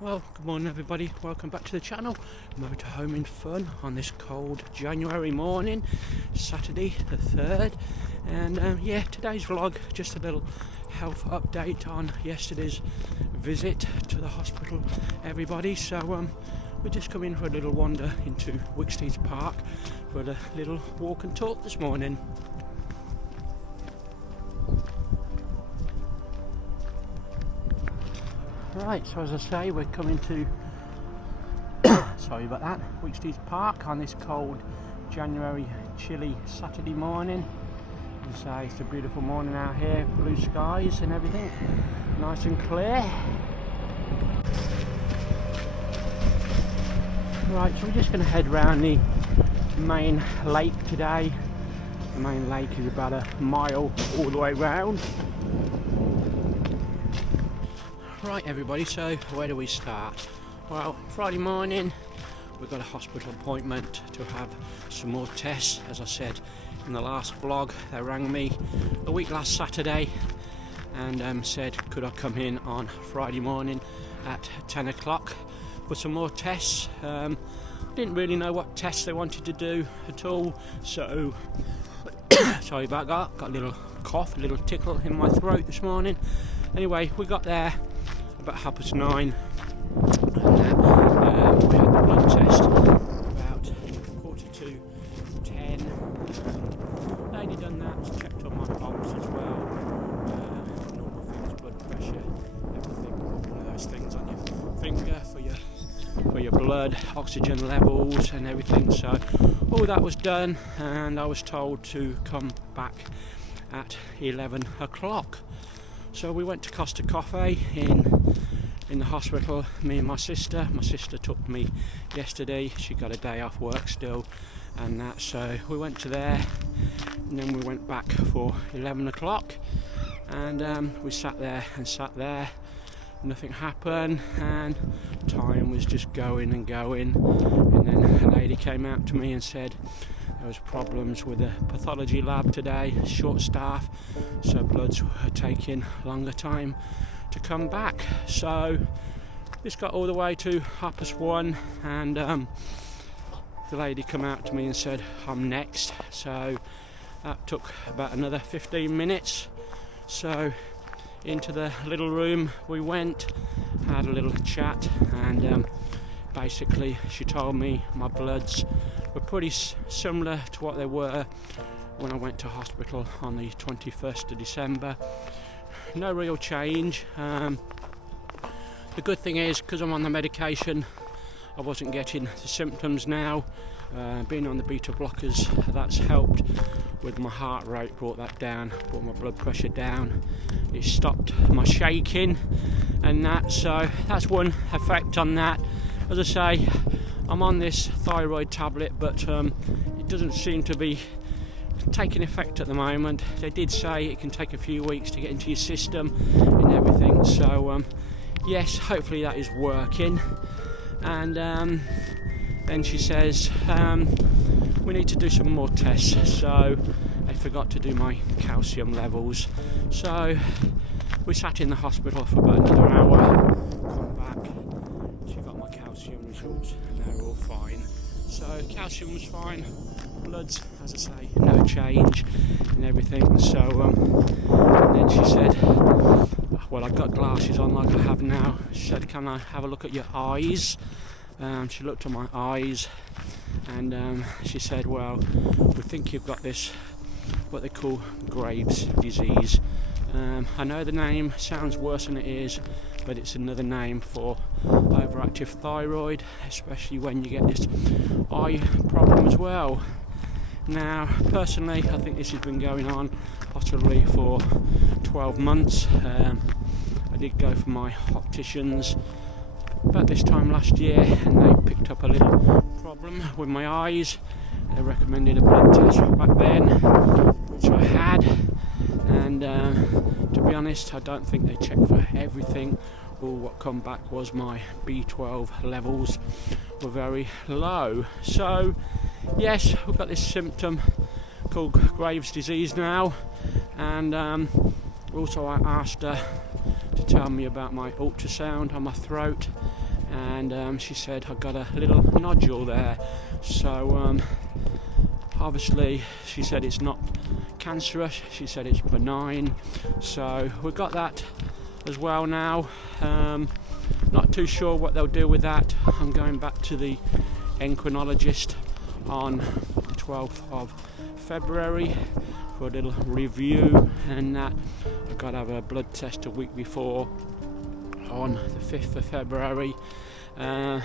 Well, good morning everybody, welcome back to the channel. Motorhoming fun on this cold January morning, Saturday the 3rd. And today's vlog, just a little health update on yesterday's visit to the hospital, everybody. So we're just coming for a little wander into Hyperthyroidism Park for a little walk and talk this morning. Right, so as I say, we're coming to sorry about that, Hyperthyroidism Park on this cold January chilly Saturday morning. As I say, it's a beautiful morning out here, blue skies and everything, nice and clear. Right, so we're just going to head round the main lake today. The main lake is about a mile all the way round. Right everybody, so where do we start? Well, Friday morning we've got a hospital appointment to have some more tests. As I said in the last vlog, they rang me a week last Saturday and said could I come in on Friday morning at 10 o'clock for some more tests. Didn't really know what tests they wanted to do at all, so sorry about that, got a little cough, a little tickle in my throat this morning. Anyway, we got there about 9:30 and we had the blood test about 10:15. Lady done that, checked on my pulse as well, normal things, blood pressure, everything, one of those things on your finger for your blood, oxygen levels and everything. So all that was done and I was told to come back at 11 o'clock. So we went to Costa Coffee in the hospital, me and my sister. My sister took me yesterday, she got a day off work still and that, so we went to there and then we went back for 11 o'clock and we sat there, nothing happened and time was just going and going, and then a lady came out to me and said there was problems with the pathology lab today, short staff, so bloods were taking longer time to come back. So this got all the way to 1:30 and the lady come out to me and said I'm next, so that took about another 15 minutes. So into the little room we went, had a little chat and basically she told me my bloods were pretty similar to what they were when I went to hospital on the 21st of December. No real change. The good thing is, because I'm on the medication, I wasn't getting the symptoms now. Being on the beta blockers, that's helped with my heart rate, brought that down, brought my blood pressure down. It stopped my shaking and that, so that's one effect on that. As I say, I'm on this thyroid tablet, but it doesn't seem to be taking effect at the moment. They did say it can take a few weeks to get into your system and everything, so yes, hopefully that is working. And then she says we need to do some more tests, so I forgot to do my calcium levels. So we sat in the hospital for about another hour, come back, she got my calcium results and they're all fine. So calcium was fine, bloods, as I say, no change and everything. So and then she said, well, I've got glasses on like I have now. She said, can I have a look at your eyes? She looked at my eyes and she said, well, we think you've got this, what they call Graves' disease. I know the name sounds worse than it is, but it's another name for overactive thyroid, especially when you get this eye problem as well. Now, personally, I think this has been going on possibly for 12 months. I did go for my opticians about this time last year and they picked up a little problem with my eyes. They recommended a blood test back then, which I had, and to be honest, I don't think they checked for everything. All what come back was my B12 levels were very low. So yes, we've got this symptom called Graves' disease now, and also I asked her to tell me about my ultrasound on my throat and she said I got a little nodule there. So obviously she said it's not cancerous, she said it's benign, so we've got that as well now. Not too sure what they'll do with that. I'm going back to the endocrinologist on the 12th of February for a little review, and that I've got to have a blood test a week before on the 5th of February. I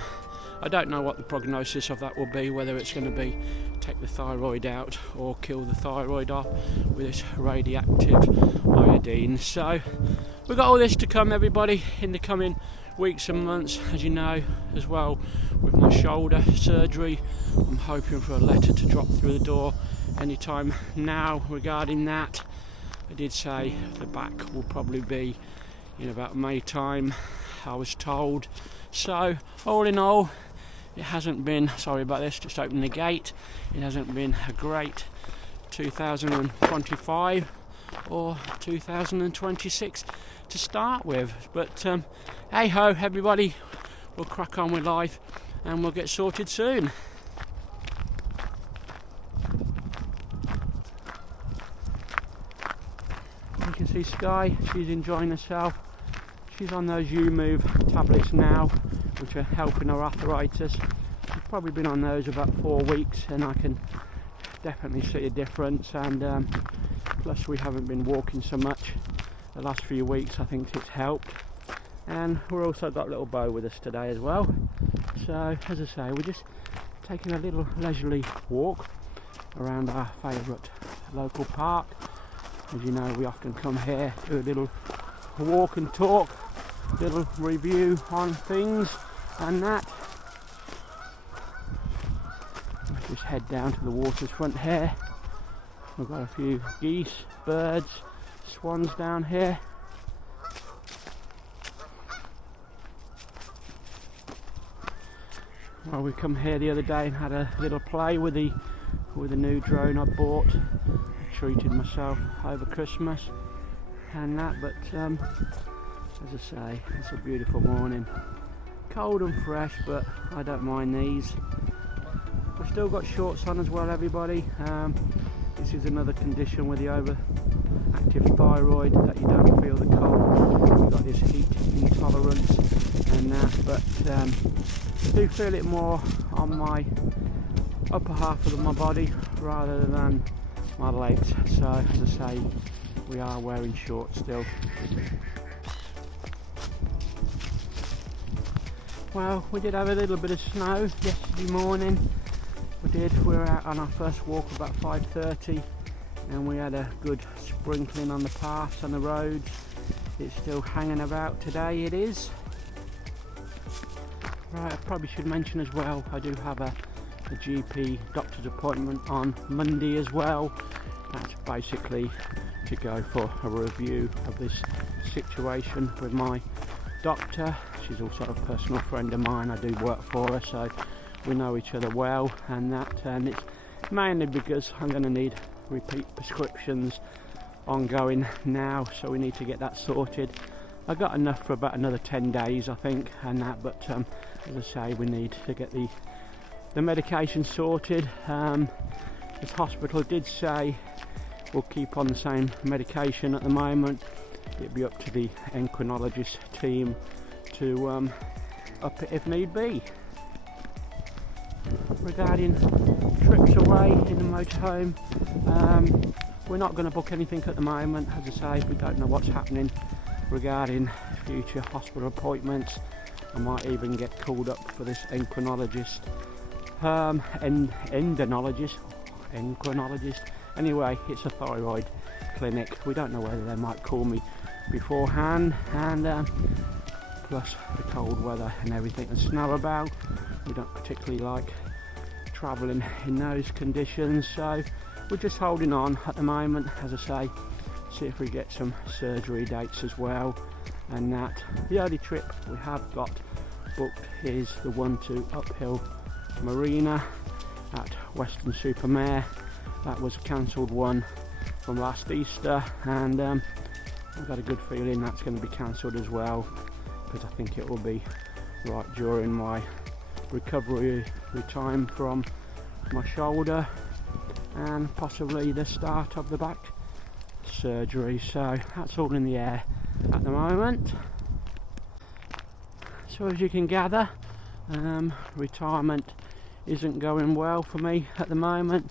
don't know what the prognosis of that will be, whether it's going to be take the thyroid out or kill the thyroid off with this radioactive iodine. So we've got all this to come, everybody, in the coming weeks and months, as you know, as well with my shoulder surgery. I'm hoping for a letter to drop through the door anytime now regarding that. I did say the back will probably be in about May time, I was told. So all in all, it hasn't been, sorry about this, just opening the gate, it hasn't been a great 2025 or 2026 to start with, but hey ho everybody, we'll crack on with life and we'll get sorted soon. You can see Sky, she's enjoying herself. She's on those U-Move tablets now, which are helping her arthritis. She's probably been on those about 4 weeks, and I can definitely see a difference. And plus we haven't been walking so much the last few weeks. I think it's helped. And we're also got little Bo with us today as well. So as I say, we're just taking a little leisurely walk around our favourite local park. As you know, we often come here, do a little walk and talk, little review on things and that. Let's just head down to the waterfront here. We've got a few geese, birds, swans down here. Well, we come here the other day and had a little play with the new drone I bought. I treated myself over Christmas and that, but as I say, it's a beautiful morning, cold and fresh, but I don't mind these. I've still got shorts on as well, everybody. This is another condition with the overactive thyroid, that you don't feel the cold. You've got this heat intolerance and that, but I do feel it more on my upper half of my body rather than my legs. So as I say, we are wearing shorts still. Well, we did have a little bit of snow yesterday morning. We were out on our first walk about 5:30 and we had a good sprinkling on the paths and the roads. It's still hanging about today, it is. Right, I probably should mention as well, I do have a GP doctor's appointment on Monday as well. That's basically to go for a review of this situation with my doctor. She's also a personal friend of mine, I do work for her, so we know each other well, and it's mainly because I'm going to need repeat prescriptions ongoing now, so we need to get that sorted. I got enough for about another 10 days I think, and that, but as I say, we need to get the medication sorted. This hospital did say we'll keep on the same medication at the moment. It'd be up to the endocrinologist team to up it if need be. Regarding trips away in the motorhome, we're not going to book anything at the moment. As I say, we don't know what's happening regarding future hospital appointments. I might even get called up for this endocrinologist, endocrinologist. Anyway, it's a thyroid clinic. We don't know whether they might call me beforehand, and plus the cold weather and everything and snow about. We don't particularly like travelling in those conditions, so we're just holding on at the moment, as I say, see if we get some surgery dates as well. And that the only trip we have got booked is the one to Uphill Marina at Weston-super-Mare. That was a cancelled one from last Easter, and I've got a good feeling that's going to be cancelled as well, because I think it will be right during my recovery time from my shoulder and possibly the start of the back surgery. So that's all in the air at the moment. So as you can gather, retirement isn't going well for me at the moment.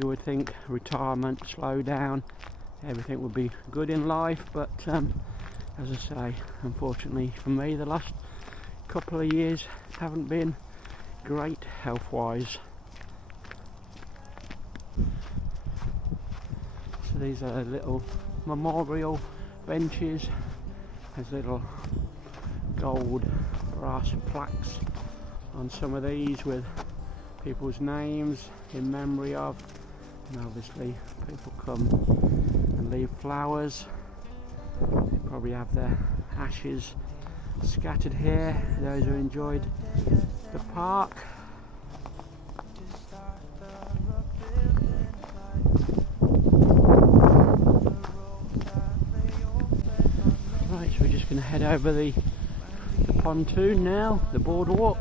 You would think retirement, slow down, everything would be good in life, but as I say, unfortunately for me, the last couple of years haven't been great health wise. So these are little memorial benches. There's little gold brass plaques on some of these with people's names in memory of, and obviously people come and leave flowers. They probably have their ashes scattered here, those who enjoyed the park. Right, so we're just going to head over the pontoon now, the boardwalk.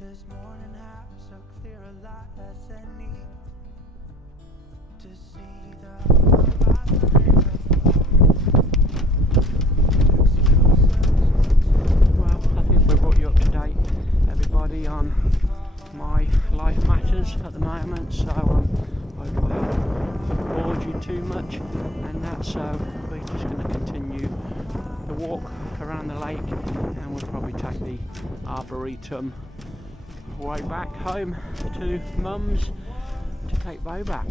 This morning has so clear a light as any to see Well, I think we brought you up to date, everybody, on my life matters at the moment, so I hope I haven't bored you too much, and that's so we're just going to continue the walk around the lake, and we'll probably take the Arboretum way back home to Mum's to take Bo back.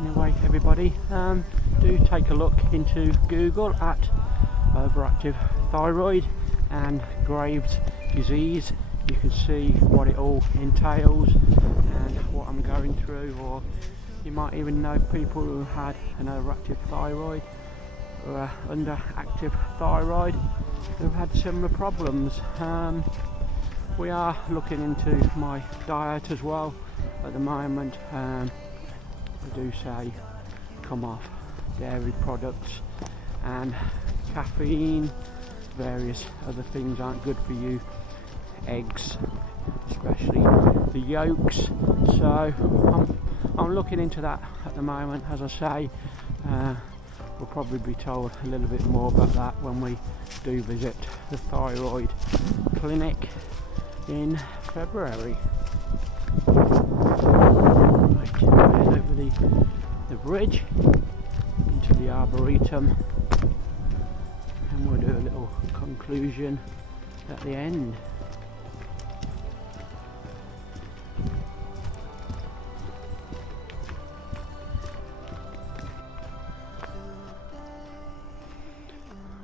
Anyway, everybody, do take a look into Google at overactive thyroid and Graves' disease. You can see what it all entails and what I'm going through, or you might even know people who had an overactive thyroid or underactive thyroid who've had similar problems. We are looking into my diet as well at the moment. I do say come off dairy products and caffeine, various other things aren't good for you, eggs especially the yolks, so I'm looking into that at the moment. As I say, we'll probably be told a little bit more about that when we do visit the thyroid clinic in February. Right, head over the bridge into the Arboretum, and we'll do a little conclusion at the end.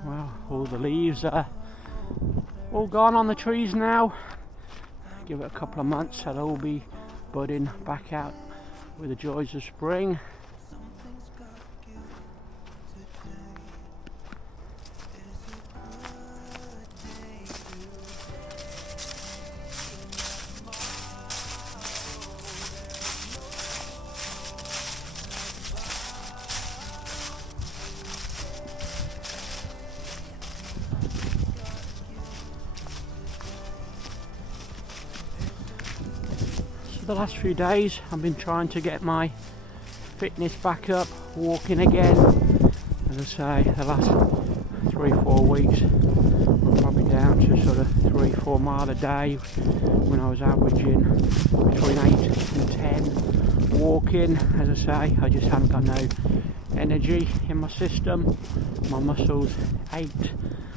Well, all the leaves are all gone on the trees now. Give it a couple of months, they'll all be budding back out with the joys of spring. The last few days I've been trying to get my fitness back up, walking again. As I say, the last 3-4 weeks we're probably down down to sort of 3-4 mile a day when I was averaging between 8 and 10 walking. As I say, I just haven't got no energy in my system. My muscles ached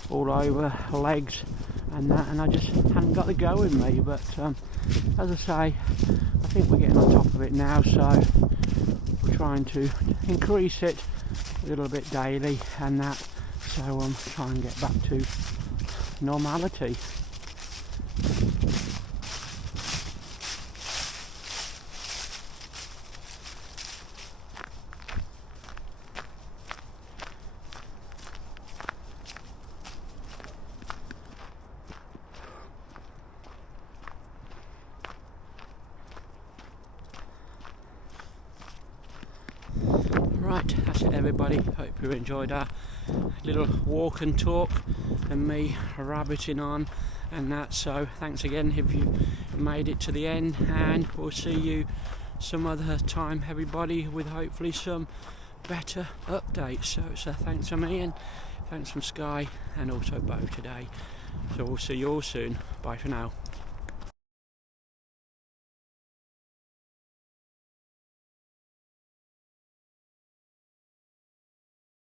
all over, legs and that, and I just hadn't got the go in me. But as I say, I think we're getting on top of it now, so we're trying to increase it a little bit daily and that, so try and get back to normality. Right, that's it everybody. Hope you enjoyed our little walk and talk and me rabbiting on and that. So thanks again if you made it to the end, and we'll see you some other time everybody with hopefully some better updates. So thanks from Ian, thanks from Sky and also Bo today. So we'll see you all soon. Bye for now.